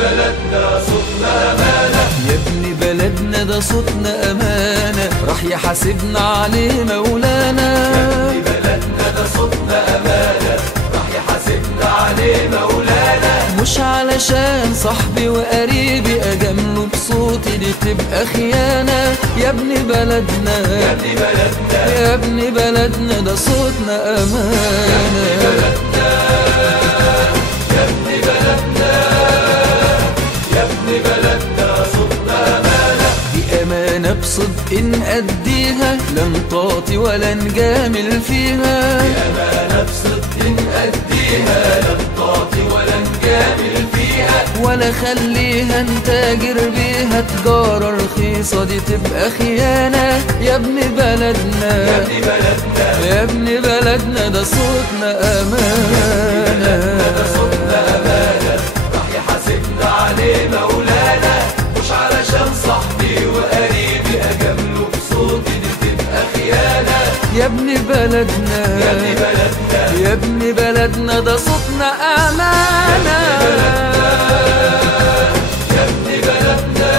بلدنا صوتنا أمانة، يا ابن بلدنا ده صوتنا أمانة، راح يحاسبنا عليه مولانا. يا ابن بلدنا ده صوتنا أمانة، راح يحاسبنا عليه مولانا. مش علشان صاحبي وقريبي أجامله بصوتي دي تبقى خيانة. يا ابن بلدنا يا ابن بلدنا يا ابن بلدنا ده صوتنا أمانة. يا ابن بلدنا يا ابن بلدنا يا ابن بلدنا صوتنا أمانة. دي أمانة بصدق نأديها، لا نطاطي ولا نجامل فيها. دي أمانة بصدق نأديها، لا نطاطي ولا نجامل فيها. ولا خليها نتاجر بيها تجارة رخيصة دي تبقى خيانة. يا ابن بلدنا يا ابن بلدنا يا ابن بلدنا ده صوتنا أمانة. ده صوتنا أمانة، راح يحاسبنا عليه مولانا. مش علشان صاحبي وقريبي أجامله بصوتي دي تبقى خيانة. يا ابن بلدنا يا ابن بلدنا يا ابن بلدنا ده صوتنا أمانة. يا ابن بلدنا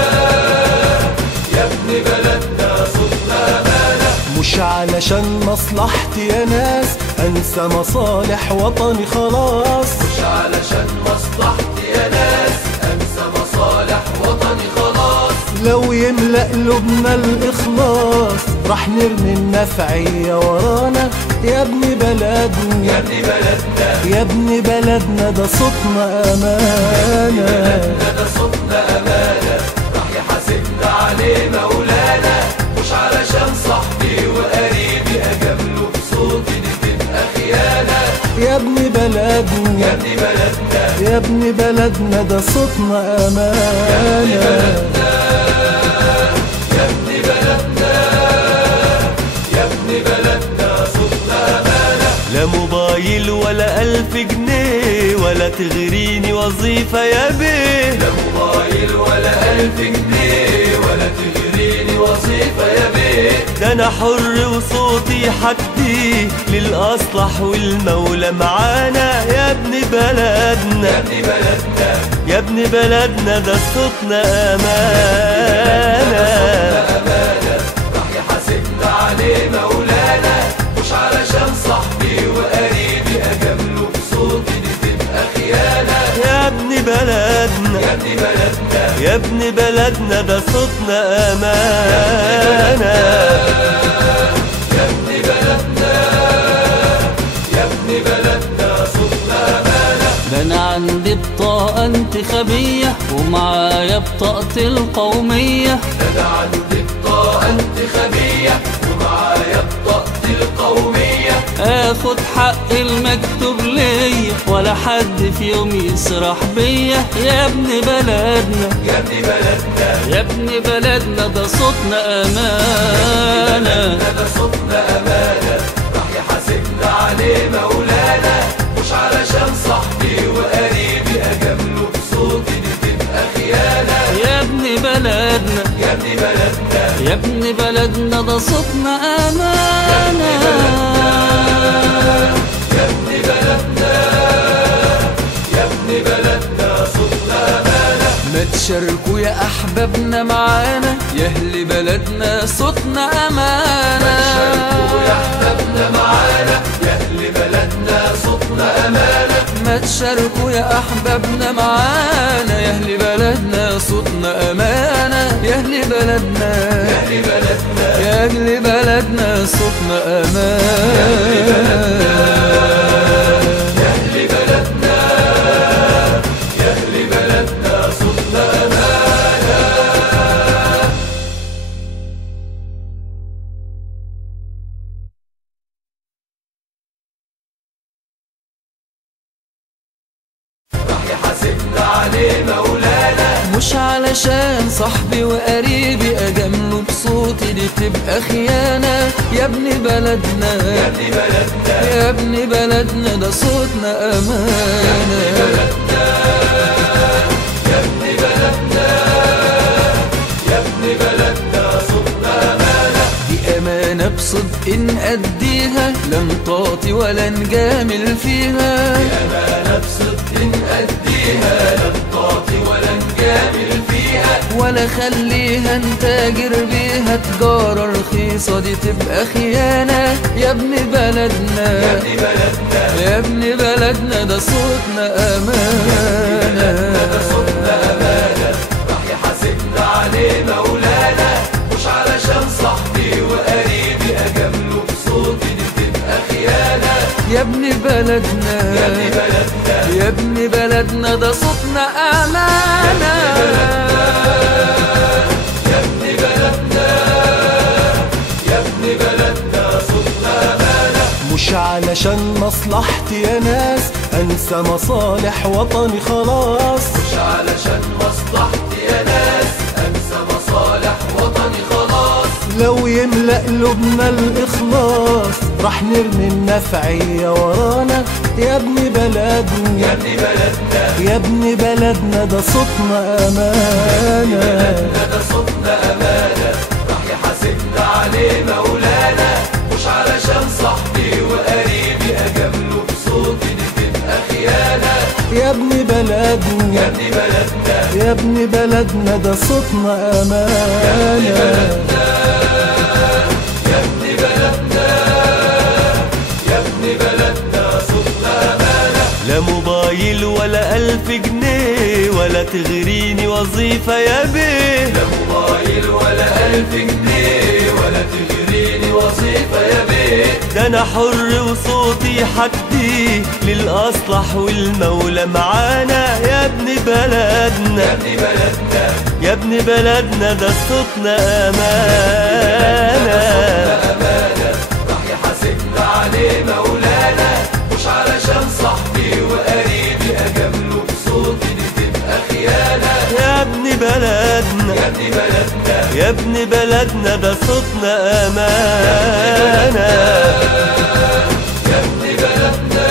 يا ابن بلدنا صوتنا أمانة. مش علشان مصلحتي يا ناس انسى مصالح وطني خلاص. مش علشان مصلحتي يا ناس انسى مصالح وطني خلاص. لو يملأ قلوبنا الإخلاص راح نرمي النفعية ورانا. يا ابن بلدنا يا ابن بلدنا يا ابن بلدنا ده صوتنا أمانة. ده صوتنا أمانة، راح يحاسبنا عليه مولانا. مش علشان صاحبي وقريبي أجامله بصوتي دي تبقى خيانة. يا ابن بلدنا يا ابن بلدنا يا ابن بلدنا ده صوتنا أمانة. يا ابن بلدنا يا ابن بلدنا صوتنا أمانة. لا موبايل ولا 1000 جنيه ولا تغريني وظيفة يا بيه. لا موبايل ولا 1000 جنيه ولا تغريني وظيفة يا بيه. ده أنا حر وصوتي حدي للأصلح والمولى معانا. يا ابن بلدنا يا ابن بلدنا يا ابن بلدنا ده صوتنا أمانة. أمانة، راح يحاسبنا عليه مولانا. مش علشان صاحبي وقريبي أجامله بصوتي دي تبقى خيانة. يا ابن بلدنا يا ابن بلدنا يا ابن بلدنا ده صوتنا أمانة. يا ابن بلدنا يا ابن بلدنا صوتنا أمانة. ده أنا عندي بطاقة انتخابية ومعايا بطاقة القومية. ده أنا عندي بطاقة انتخابية ومعايا بطاقتي القومية. اخد حق المكتوب ليا ولا حد في يوم يسرح بيا. يا ابن بلدنا يا ابن بلدنا يا ابن بلدنا ده صوتنا أمانة. ده صوتنا أمانة، راح يحاسبنا عليه مولانا. مش علشان صاحبي وقريبي أجامله بصوتي دي تبقى خيانة. يا ابن بلدنا يا ابن بلدنا يا ابن بلدنا ده صوتنا أمانة. يا ابن بلدنا يا ابن بلدنا صوتنا أمانة. ما تشاركوا يا أحبابنا معانا، يا أهل بلدنا صوتنا أمانة. شاركوا يا أحبابنا معانا، يا أهل بلدنا صوتنا أمانة. ما تشاركوا يا أحبابنا معانا، يا أهل بلدنا صوتنا أمانة. يا أهل بلدنا يا أهل بلدنا يا أهل بلدنا صوتنا أمانة. يا أهل بلدنا يا أهل بلدنا صوتنا أمانة. راح يحاسبنا عليه مولانا. مش علشان صاحبي وقريبي أجامله بصوتي دي تبقى خيانة. يا ابن بلدنا يا ابن بلدنا يا ابن بلدنا ده صوتنا أمانة. يا ابن بلدنا يا ابن بلدنا صوتنا أمانة. دي أمانة بصدق نأديها، لا نطاطي ولا نجامل فيها. أمانة بصدق نأديها، لا نطاطي ولا ولا خليها نتاجر بيها تجارة رخيصة، دي تبقى خيانة يا ابن بلدنا، يا ابن بلدنا، يا ابن بلدنا، ده صوتنا أمانة، ده صوتنا أمانة، راح يحاسبنا عليه مولانا، مش علشان صاحبي وقريبي أجامله بصوتي دي تبقى خيانة يا ابن بلدنا، يا ابن بلدنا، يا ابن بلدنا، ده صوتنا أمانة، يا ابن بلدنا، يا ابن بلدنا، صوتنا أمانة. مش علشان مصلحتي يا ناس انسى مصالح وطني خلاص، مش علشان مصلحتي يا ناس انسى مصالح وطني خلاص، لو يملأ قلوبنا الإخلاص راح نرمي النفعية ورانا يا ابن بلدنا، يا ابن بلدنا، يا ابن بلدنا، ده صوتنا أمانة، ده صوتنا أمانة، راح يحاسبنا عليه مولانا، مش علشان صاحبي وقريبي أجامله بصوتي دي تبقى خيانة يا ابن بلدنا، يا ابن بلدنا، يا ابن بلدنا، ده صوتنا أمانة، يا ابن بلدنا، يا ابن بلدنا، صوتنا أمانة. لا موبايل ولا 1000 جنيه ولا تغريني وظيفة يا بيه، لا موبايل ولا 1000 جنيه ولا تغريني وظيفة يا بيه، ده أنا حر وصوتي حدي للأصلح والمولى معانا يا ابن بلدنا، يا ابن بلدنا، يا ابن بلدنا، ده صوتنا أمانة، أمانة، راح يحاسبنا عليه مولانا، مش علشان صاحبي وقريبي أجامله بصوتي دي تبقى خيانة يا ابن بلدنا، يا ابن بلدنا، يا ابن بلدنا، ده صوتنا أمانة، يا ابن بلدنا،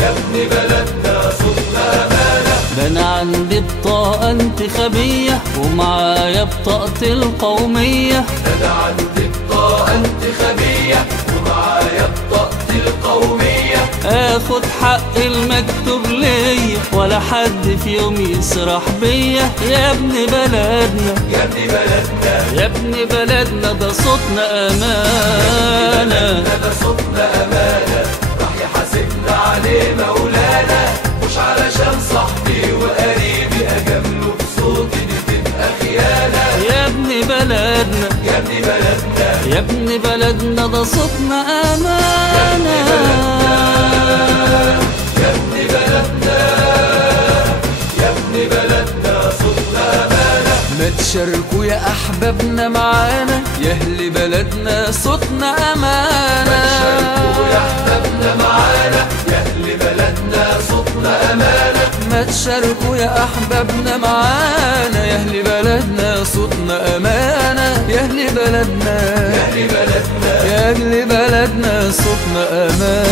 يا ابن بلدنا، صوتنا أمانة. ده أنا عندي بطاقة انتخابية ومعايا بطاقتي القومية، أنا عندي بطاقة انتخابية ومعايا بطاقتي القومية، اخد حق المكتوب ليا ولا حد في يوم يسرح بيا يا ابن بلدنا، يا ابن بلدنا، يا ابن بلدنا، ده صوتنا أمانة، ده صوتنا أمانة، راح يحاسبنا عليه مولانا، مش علشان صاحبي وقريبي أجامله بصوتي دي تبقى خيانة يا ابن بلدنا، يا ابن بلدنا، يا ابن بلدنا، ده صوتنا أمانة، يا ابن بلدنا، يا ابن بلدنا، صوتنا أمانة. ما تشاركوا يا أحبابنا معانا يا أهل بلدنا، صوتنا أمانة، شاركوا يا أحبابنا معانا يا أهل بلدنا، صوتنا أمانة، ما تشاركوا يا أحبابنا معانا يا أهل بلدنا، صوتنا أمانة، يا أهل بلدنا، يا أهل بلدنا، يا أهل بلدنا، صوتنا أمانة،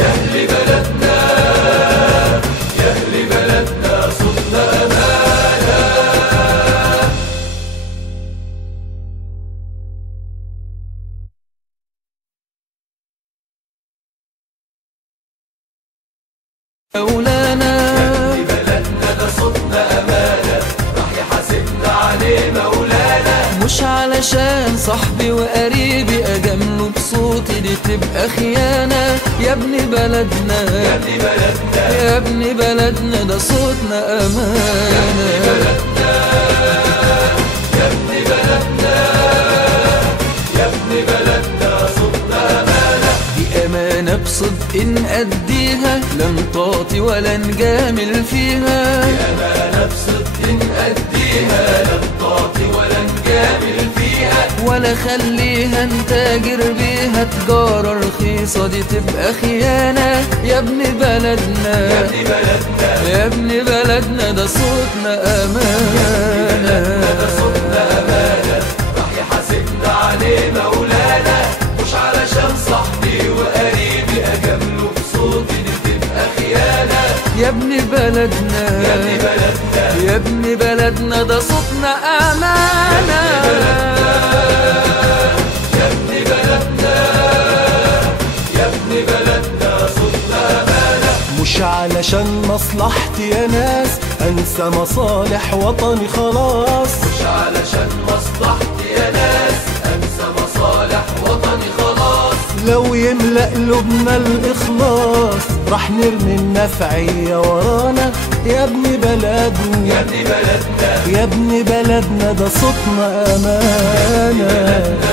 يا أهل بلدنا، يا أهل بلدنا، صوتنا أمانة. مولانا، في بلدنا ده صوتنا أمانة، راح يحاسبنا عليه مولانا، مش علشان صاحبي وقريبي أجامله بصوتي دي تبقى خيانة يا ابن بلدنا، يا ابن بلدنا، يا ابن بلدنا، ده صوتنا أمانة، يا ابن بلدنا، يا ابن بلدنا، صوتنا أمانة، دي أمانة بصدق نأديها لا نطاطي ولا نجامل فيها، أمانة بصدق نأديها لا نطاطي ولا نجامل فيها، ولا خليها نتاجر بيها تجارة رخيصة، دي تبقى خيانة يا ابن بلدنا، يا ابن بلدنا، يا ابن بلدنا، ده صوتنا أمانة، ده صوتنا أمانة، راح يحاسبنا عليه مولانا، مش علشان صاحبي وقريبي أجامله بصوتي دي تبقى خيانة يا ابن بلدنا، يا ابن بلدنا، يا ابن بلدنا، ده صوتنا أمانة، يا ابن بلدنا، يا ابن بلدنا، صوتنا أمانة. مش مش علشان مصلحتي يا ناس انسى مصالح وطني خلاص. مش علشان مصلحتي يا ناس انسى مصالح وطني خلاص. لو يملأ قلوبنا الإخلاص راح نرمي النفعية ورانا يا ابن بلدنا يا ابن بلدنا يا ابن بلدنا ده صوتنا أمانة.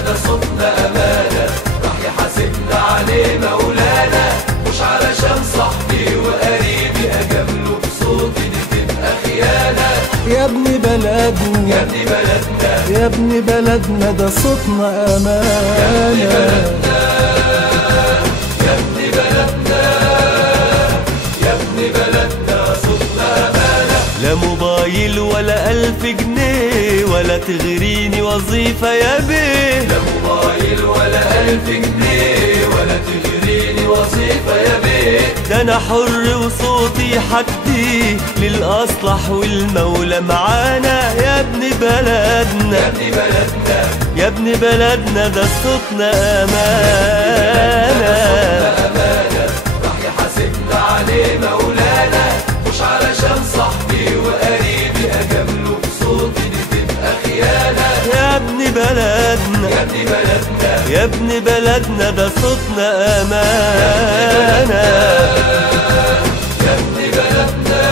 ده صوتنا أمانة راح يحاسبنا عليه مولانا. مش علشان صاحبي وقريبي أجامله بصوتي دي تبقى خيانة. يا ابن بلدنا يا ابن بلدنا يا ابن بلدنا ده صوتنا أمانة. يا ابن بلدنا يا ابن بلدنا صوتنا أمانة. لا موبايل ولا 1000 جنيه ولا تغريني وظيفة يا بيه. لا موبايل ولا 1000 جنيه ولا تغريني وظيفة يا بيه. ده أنا حر وصوتي حدي للأصلح والمولى معانا يا ابن بلدنا يا ابن بلدنا يا ابن بلدنا ده صوتنا أمانة. أمانة راح يحاسبنا عليه مولانا. مش علشان صاحبي وقريبي أجامله بصوتي دي تبقى خيانة. يا ابن بلدنا يا ابن بلدنا يا ابن بلدنا ده صوتنا أمانة. يا ابن بلدنا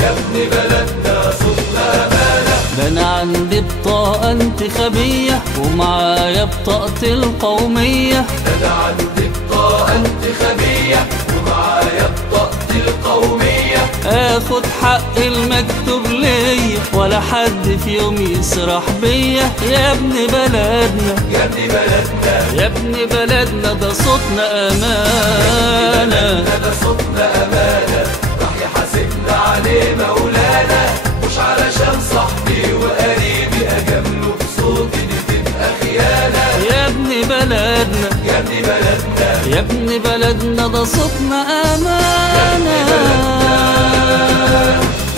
يا ابن بلدنا صوتنا أمانة. ده انا عندي بطاقة انتخابية ومعايا بطاقتي القومية. ده أنا عندي بطاقة انتخابية ومعايا بطاقتي القومية. اخد حق المكتوب ليا ولا حد في يوم يسرح بيا يا ابن بلدنا يا ابن بلدنا يا ابن بلدنا ده صوتنا أمانة. ده صوتنا أمانة راح يحاسبنا عليه مولانا. مش علشان صاحبي وقريبي أجامله بصوتي دي تبقى خيانة. يا ابن بلدنا يا ابن بلدنا يا ابن بلدنا ده صوتنا أمانة.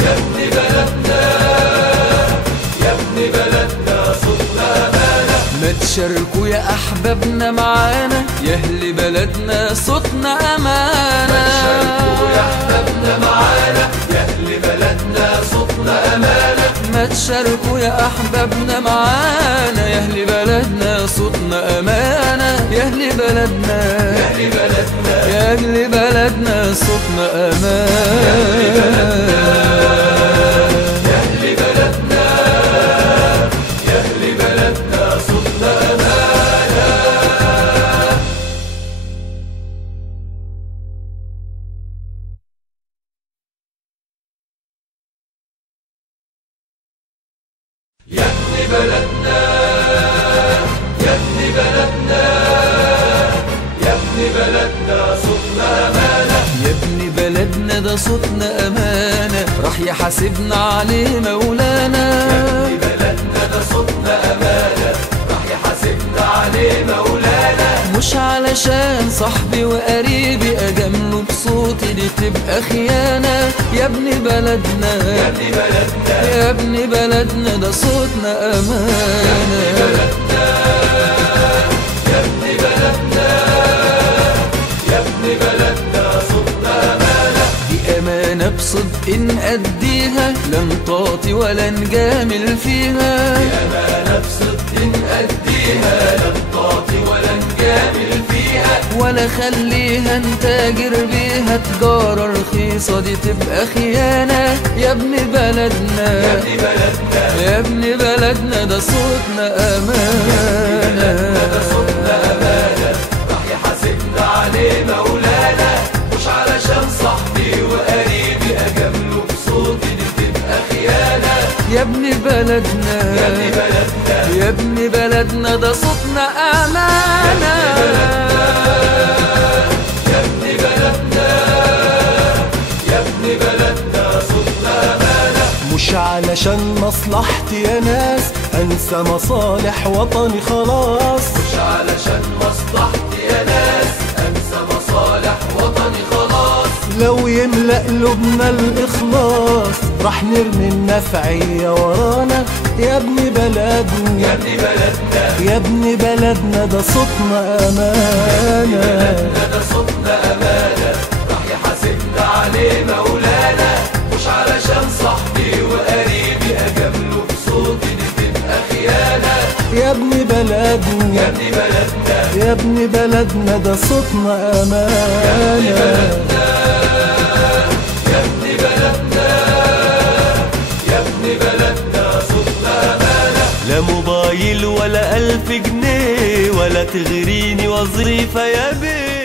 يا ابن بلدنا يا ابن بلدنا صوتنا أمانة. ما تشاركوا يا أحبابنا معانا يا أهل بلدنا صوتنا أمانة. شاركوا يا أحبابنا معانا يا أهل بلدنا صوتنا أمانة. ما تشاركوا يا أحبابنا معانا يا أهل بلدنا صوتنا أمانة. يا أهل بلدنا يا أهل بلدنا يا أهل بلدنا صوتنا أمانة. يا أهل بلدنا يا أهل بلدنا صوتنا أمانة. يا ابن بلدنا يا ابن بلدنا يا ابن بلدنا صوتنا أمانة. يا ابن بلدنا ده صوتنا أمانة راح يحاسبنا عليه مولانا. يا ابن بلدنا ده صوتنا أمانة راح يحاسبنا عليه مولانا. مش علشان صاحبي وقريبي أجامله بصوتي دي تبقى خيانة. يا ابن بلدنا يا ابن بلدنا يا ابن بلدنا ده صوتنا أمانة. يا ابن بلدنا يا ابن بلدنا صوتنا أمانة. دي أمانة بصدق نأديها لا نطاطي ولا نجامل فيها. أمانة بصدق نأديها لا نطاطي ولا نجامل فيها. ولا خليها نتاجر بيها تجارة رخيصة دي تبقى خيانة. يا ابن بلدنا يا ابن بلدنا يا ابن بلدنا ده صوتنا أمانة. ده صوتنا أمانة راح يحاسبنا عليه مولانا. مش علشان صاحبي وقريبي أجامله بصوتي دي تبقى خيانة. يا ابن بلدنا يا ابن بلدنا يا ابن بلدنا ده صوتنا أمانة. يا ابن بلدنا يا ابن بلدنا صوتنا أمانة. مش علشان مصلحتي يا ناس انسى مصالح وطني خلاص. مش علشان مصلحتي يا ناس أنسى مصالح وطني خلاص. لو يملأ قلوبنا الإخلاص راح نرمي النفعية ورانا يا ابن بلدنا يا ابن بلدنا يا ابن بلدنا ده صوتنا أمانة. ده صوتنا أمانة راح يحاسبنا ابن بلدنا ده صوتنا أمانة. يا ابن بلدنا يا ابن بلدنا صوتنا أمانة. لا موبايل ولا 1000 جنيه ولا تغريني وظيفة يا بيه.